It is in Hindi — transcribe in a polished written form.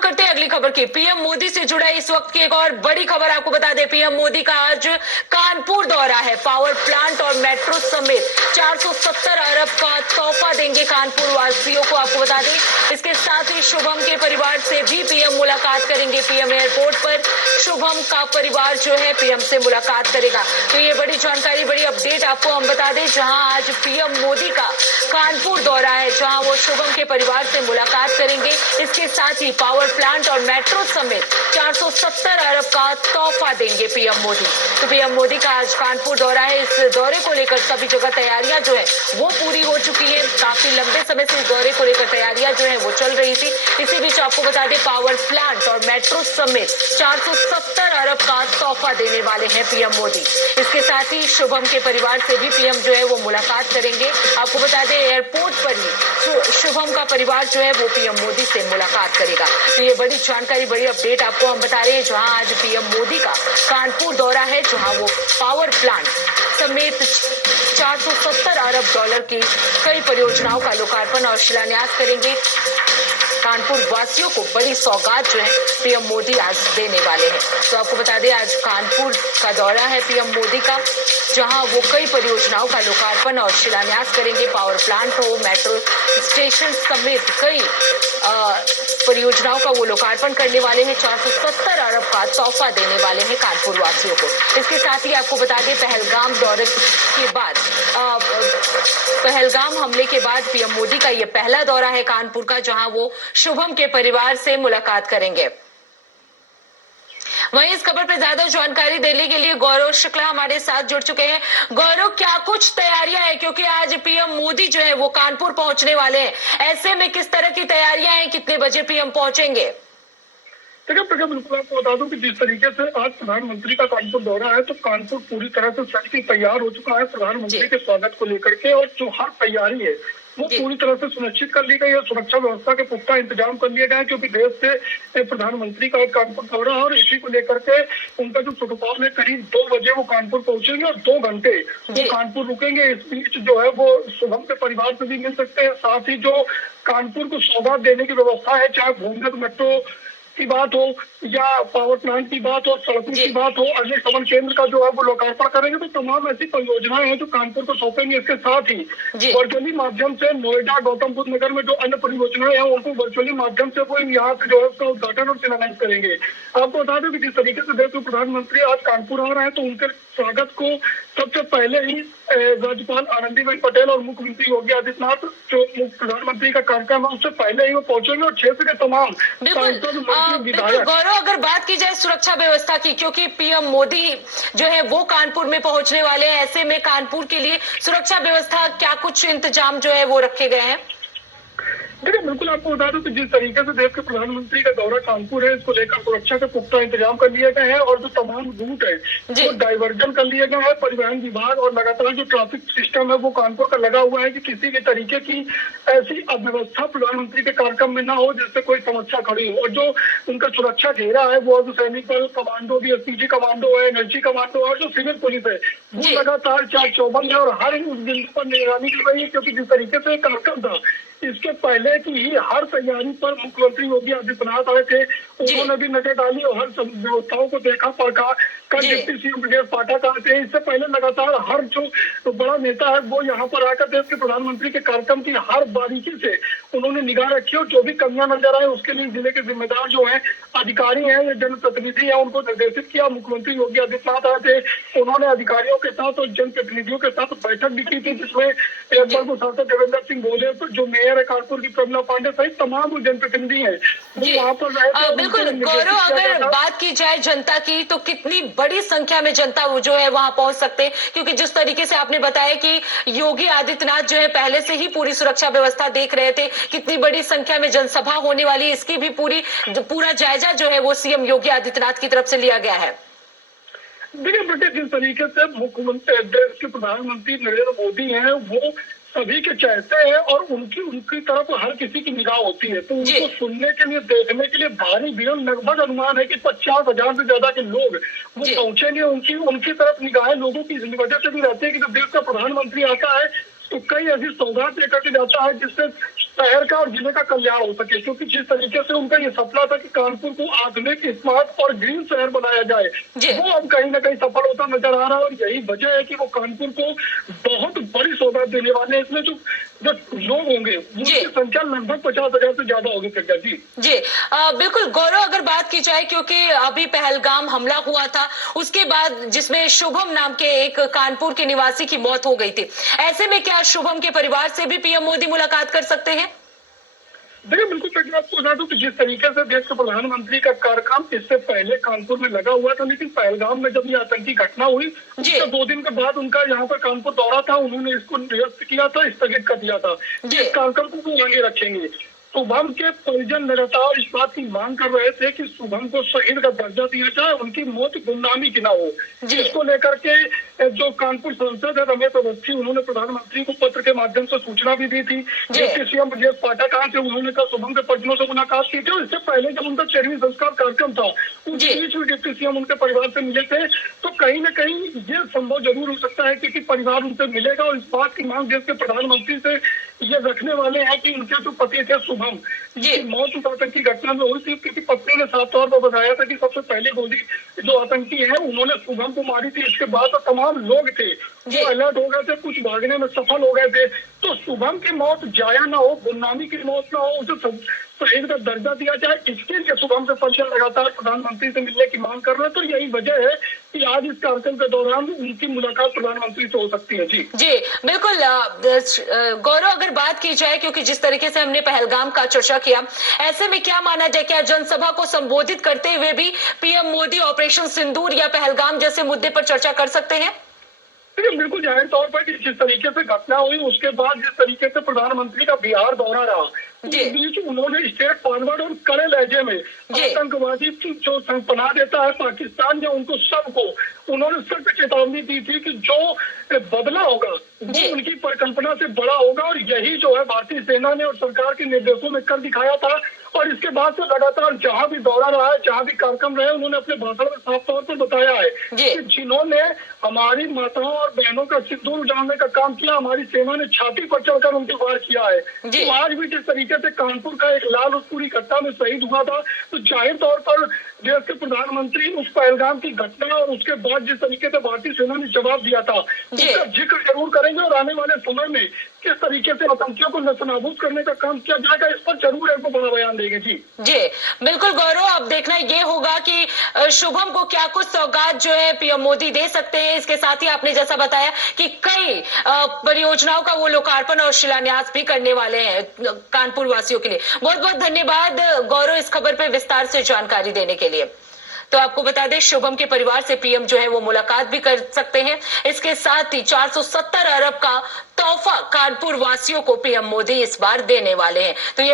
रुख करते हैं अगली खबर की। पीएम मोदी से जुड़ा इस वक्त की एक और बड़ी खबर आपको बता दें, पीएम मोदी का आज कानपुर दौरा है। पावर प्लांट और मेट्रो समेत 470 अरब का तोहफा देंगे कानपुर वासियों को, आपको बता दें। इसके साथ ही शुभम के परिवार से भी पीएम मुलाकात करेंगे। पीएम एयरपोर्ट पर शुभम का परिवार जो है पीएम से मुलाकात करेगा। तो ये बड़ी जानकारी, बड़ी अपडेट आपको हम बता दें, जहां आज पीएम मोदी का कानपुर दौरा है, जहां वो शुभम के परिवार से मुलाकात करेंगे। इसके साथ ही पावर प्लांट और मेट्रो समेत 470 अरब का तोहफा देंगे पीएम मोदी। तो पीएम मोदी का आज कानपुर दौरा है। इस दौरे को लेकर सभी जगह तैयारियां जो है वो पूरी हो चुकी है। काफी लंबे समय से इस दौरे को लेकर तैयारियां जो है वो चल रही थी। इसी बीच आपको बता दें, पावर प्लांट और मेट्रो समेत 470 अरब का तोहफा देने वाले हैं पीएम मोदी। इसके साथ ही शुभम के परिवार से भी पीएम जो है वो मुलाकात करेंगे। आपको बता दें, एयरपोर्ट पर ही शुभम का परिवार जो है वो पीएम मोदी से मुलाकात करेगा। तो ये बड़ी जानकारी, बड़ी अपडेट आपको हम बता रहे हैं, जहां आज पीएम मोदी का कानपुर दौरा है, जहां वो पावर प्लांट समेत 470 अरब डॉलर की कई परियोजनाओं का लोकार्पण और शिलान्यास करेंगे। कानपुर वासियों को बड़ी सौगात जो है पीएम मोदी आज देने वाले हैं। तो आपको बता दें, आज कानपुर का दौरा है पीएम मोदी का, जहां वो कई परियोजनाओं का लोकार्पण और शिलान्यास करेंगे। पावर प्लांट हो, मेट्रो स्टेशन समेत कई परियोजनाओं का वो लोकार्पण करने वाले हैं। 470 अरब का तोहफा देने वाले हैं कानपुर वासियों को। इसके साथ ही आपको बता दें, पहलगाम दौरे के बाद, पहलगाम हमले के बाद पीएम मोदी का ये पहला दौरा है कानपुर का, जहां वो शुभम के परिवार से मुलाकात करेंगे। वहीं इस खबर पर ज्यादा जानकारी देने के लिए गौरव शुक्ला हमारे साथ जुड़ चुके हैं। गौरव, क्या कुछ तैयारियां हैं, क्योंकि आज पीएम मोदी जो है वो कानपुर पहुंचने वाले हैं, ऐसे में किस तरह की तैयारियां हैं, कितने बजे पीएम पहुंचेंगे? देखिए बिल्कुल आपको बता दूं कि जिस तरीके से आज प्रधानमंत्री का कानपुर दौरा है, तो कानपुर पूरी तरह से सच की तैयार हो चुका है प्रधानमंत्री के स्वागत को लेकर के, और जो हर तैयारी है वो पूरी तरह से सुनिश्चित कर ली गई है। सुरक्षा व्यवस्था के पुख्ता इंतजाम कर लिए गए, क्योंकि देश से प्रधानमंत्री का कानपुर दौरा है, और इसी को लेकर के उनका जो प्रोटोकॉल है, करीब 2 बजे वो कानपुर पहुंचेंगे और 2 घंटे वो कानपुर रुकेंगे। इस बीच जो है वो शुभम के परिवार से भी मिल सकते हैं। साथ ही जो कानपुर को सौगात देने की व्यवस्था है, चाहे भूमिगत मेट्रो की बात हो या पावर प्लांट की बात हो, सड़कों की बात हो, अग्निशमन केंद्र का जो है वो लोकार्पण करेंगे, तो तमाम ऐसी परियोजनाएं हैं जो कानपुर को सौंपेंगे। इसके साथ ही वर्चुअली माध्यम से नोएडा, गौतम बुद्ध नगर में जो अन्य परियोजनाएं हैं उनको वर्चुअली माध्यम से वो यहाँ से जो है उसका उद्घाटन और शिलान्यास करेंगे। आपको बता दें कि जिस तरीके से देश के प्रधानमंत्री आज कानपुर आ रहे हैं, तो उनके स्वागत को सबसे पहले ही राज्यपाल आनंदीबेन पटेल और मुख्यमंत्री योगी आदित्यनाथ, जो प्रधानमंत्री का कार्यक्रम है उससे पहले ही वो पहुंचेंगे, और क्षेत्र के तमाम गौरव, अगर बात की जाए सुरक्षा व्यवस्था की, क्योंकि पीएम मोदी जो है वो कानपुर में पहुंचने वाले हैं, ऐसे में कानपुर के लिए सुरक्षा व्यवस्था क्या कुछ इंतजाम जो है वो रखे गए हैं? देखिए बिल्कुल आपको बता दूं कि जिस तरीके से देश के प्रधानमंत्री का दौरा कानपुर है, इसको लेकर सुरक्षा के पुख्ता इंतजाम कर लिए गए हैं, और जो तमाम रूट है वो डाइवर्जन कर लिए गए हैं। परिवहन विभाग और लगातार जो ट्रैफिक सिस्टम है वो कानपुर का लगा हुआ है कि किसी भी तरीके की ऐसी अव्यवस्था प्रधानमंत्री के कार्यक्रम में ना हो जिससे कोई समस्या खड़ी हो। और जो उनका सुरक्षा घेरा है वो सैनिक बल, कमांडो, बीएसपीजी कमांडो है, एनर्जी कमांडो है, और जो सिविल पुलिस है वो लगातार 4 चौबंद है, और हर उस बिंदु पर निगरानी की गई है। क्योंकि जिस तरीके से कार्यक्रम था, इसके पहले की ही हर तैयारी पर मुख्यमंत्री योगी आदित्यनाथ आए थे, उन्होंने भी नजर डाली और हर व्यवस्थाओं को देखा परखा। कल डिप्टी सीएम ब्रजेश पाठक आए थे। इससे पहले लगातार हर जो बड़ा नेता है वो यहाँ पर आकर देश के प्रधानमंत्री के कार्यक्रम की हर बारीकी से उन्होंने निगाह रखी, और जो भी कमियां नजर आए उसके लिए जिले के जिम्मेदार जो है अधिकारी हैं या जनप्रतिनिधि हैं उनको निर्देशित किया। मुख्यमंत्री योगी आदित्यनाथ आए थे, उन्होंने अधिकारियों के साथ और जनप्रतिनिधियों के साथ बैठक भी की थी, जिसमें एक बार को सांसद देवेंद्र सिंह बोले, तो जो मेयर है कानपुर की प्रमिला पांडे सहित तमाम जनप्रतिनिधि हैं वो वहाँ पर रहे थे। बिल्कुल गौरव, अगर बात की जाए जनता की, तो कितनी बड़ी संख्या में जनता जो है वहां पहुंच सकते हैं, क्योंकि जिस तरीके से आपने बताया कि योगी आदित्यनाथ जो है पहले से ही पूरी सुरक्षा व्यवस्था देख रहे थे, कितनी बड़ी संख्या में जनसभा होने वाली है, इसकी भी पूरा जायजा जो है वो सीएम योगी आदित्यनाथ की तरफ से लिया गया है। देखिए बेटे, जिस तरीके से मुख्यमंत्री देश के प्रधानमंत्री नरेंद्र मोदी हैं वो सभी के चाहते हैं, और उनकी तरफ हर किसी की निगाह होती है, तो उनको सुनने के लिए, देखने के लिए भारी भीड़, लगभग अनुमान है कि 50,000 से ज्यादा के लोग वो पहुंचेंगे। उनकी तरफ निगाहें लोगों की इस वजह से भी रहती है कि जब देश का प्रधानमंत्री आता है तो कई ऐसी सौगात लेकर के जाता है जिससे शहर का और जिले का कल्याण हो सके, क्योंकि जिस तरीके से उनका ये सपना था कि कानपुर को आधुनिक, स्मार्ट और ग्रीन शहर बनाया जाए, वो अब कहीं ना कहीं सफल होता नजर आ रहा है। और यही वजह है कि वो कानपुर को बहुत बड़ी सौगात देने वाले हैं। इसमें जो लोग होंगे उनकी संख्या लगभग 50,000 से ज्यादा होगी प्रज्ञा जी। बिल्कुल गौरव, अगर बात की जाए, क्योंकि अभी पहलगाम हमला हुआ था, उसके बाद जिसमें शुभम नाम के एक कानपुर के निवासी की मौत हो गई थी, ऐसे में क्या शुभम के परिवार से भी पीएम मोदी मुलाकात कर सकते हैं? देखिए, बिल्कुल प्रज्ञा, आपको बता दूं कि जिस तरीके से देश के प्रधानमंत्री का कार्यक्रम इससे पहले कानपुर में लगा हुआ था, लेकिन पहलगाम में जब ये आतंकी घटना हुई उसके 2 दिन के बाद उनका यहाँ पर कानपुर दौरा था, उन्होंने इसको निरस्त किया था, स्थगित कर दिया था। इस कार्यक्रम को वो आगे रखेंगे। शुभम के परिजन लगातार इस बात की मांग कर रहे थे कि शुभम को शहीद का दर्जा दिया जाए, उनकी मौत गुमनामी की ना हो। इसको लेकर के जो कानपुर सांसद है रमेश अवस्थी, उन्होंने प्रधानमंत्री को पत्र के माध्यम से सूचना भी दी थी। डिप्टी सीएम ब्रजेश पाठक आए थे, उन्होंने कल शुभम के परिजनों से मुलाकात की थी। और इससे पहले जब उनका 6वीं संस्कार कार्यक्रम था, उस बीच में डिप्टी सीएम उनके परिवार से मिले थे। तो कहीं न कहीं ये संभव जरूर हो सकता है कि परिवार उनसे मिलेगा और इस बात की मांग देश के प्रधानमंत्री से ये रखने वाले हैं कि उनके जो पति थे शुभम, जिनकी मौत उस आतंकी घटना में हुई थी, क्योंकि पत्नी ने साफ तौर पर बताया था कि सबसे पहले गोली जो आतंकी है उन्होंने शुभम को मारी थी। इसके बाद तो तमाम लोग थे जो अलर्ट हो गए थे, कुछ भागने में सफल हो गए थे। तो शुभम की मौत जाया ना हो, गुमनामी की मौत ना हो, उसे शहीद का दर्जा दिया जाए, इसके लिए शुभम के परिजन लगातार प्रधानमंत्री से मिलने की मांग कर रहे हैं। तो यही वजह है कि आज इस कार्यक्रम के दौरान उनकी मुलाकात प्रधानमंत्री से हो सकती है। जी बिल्कुल गौरव, अगर बात की जाए, क्योंकि जिस तरीके से हमने पहलगाम का चर्चा किया, ऐसे में क्या माना जाए, क्या जनसभा को संबोधित करते हुए भी पीएम मोदी ऑपरेशन सिंदूर या पहलगाम जैसे मुद्दे पर चर्चा कर सकते हैं? बिल्कुल, जाहिर तौर पर कि जिस तरीके से घटना हुई उसके बाद जिस तरीके से प्रधानमंत्री का बिहार दौरा रहा, इस बीच उन्होंने स्टेट फॉरवर्ड और कड़े लहजे में आतंकवादी जो पनाह देता है पाकिस्तान या उनको सबको उन्होंने सख्त चेतावनी दी थी कि जो बदला होगा वो उनकी परिकल्पना से बड़ा होगा। और यही जो है भारतीय सेना ने और सरकार के निर्देशों में कर दिखाया था। और इसके बाद से लगातार जहां भी दौरा रहा है, जहां भी कार्यक्रम रहे, उन्होंने अपने भाषण में साफ तौर पर बताया है कि जिन्होंने हमारी माताओं और बहनों का सिंदूर उजाड़ने का काम किया, हमारी सेना ने छाती पर चढ़कर उनके वार किया है। तो आज भी जिस तरीके से कानपुर का एक लाल उस पूरी घटना में शहीद हुआ था, तो जाहिर तौर पर देश के प्रधानमंत्री उस पहलगाम की घटना और उसके बाद जिस तरीके से भारतीय सेना ने जवाब दिया था उसका जिक्र जरूर करेंगे। और आने वाले समय में किस तरीके से आतंकियों को नस्तनाबूद करने का काम किया जाएगा, इस पर जरूर एक बड़ा बयान देंगे। जी बिल्कुल गौरव, अब देखना ये होगा कि शुभम को क्या कुछ सौगात जो है पीएम मोदी दे सकते हैं। इसके साथ ही आपने जैसा बताया कि कई परियोजनाओं का वो लोकार्पण और शिलान्यास भी करने वाले हैं कानपुर वासियों के लिए। बहुत बहुत धन्यवाद गौरव इस खबर पर विस्तार से जानकारी देने के लिए। तो आपको बता दें, शुभम के परिवार से पीएम जो है वो मुलाकात भी कर सकते हैं। इसके साथ ही 470 अरब का तोहफा कानपुर वासियों को पीएम मोदी इस बार देने वाले हैं। तो ये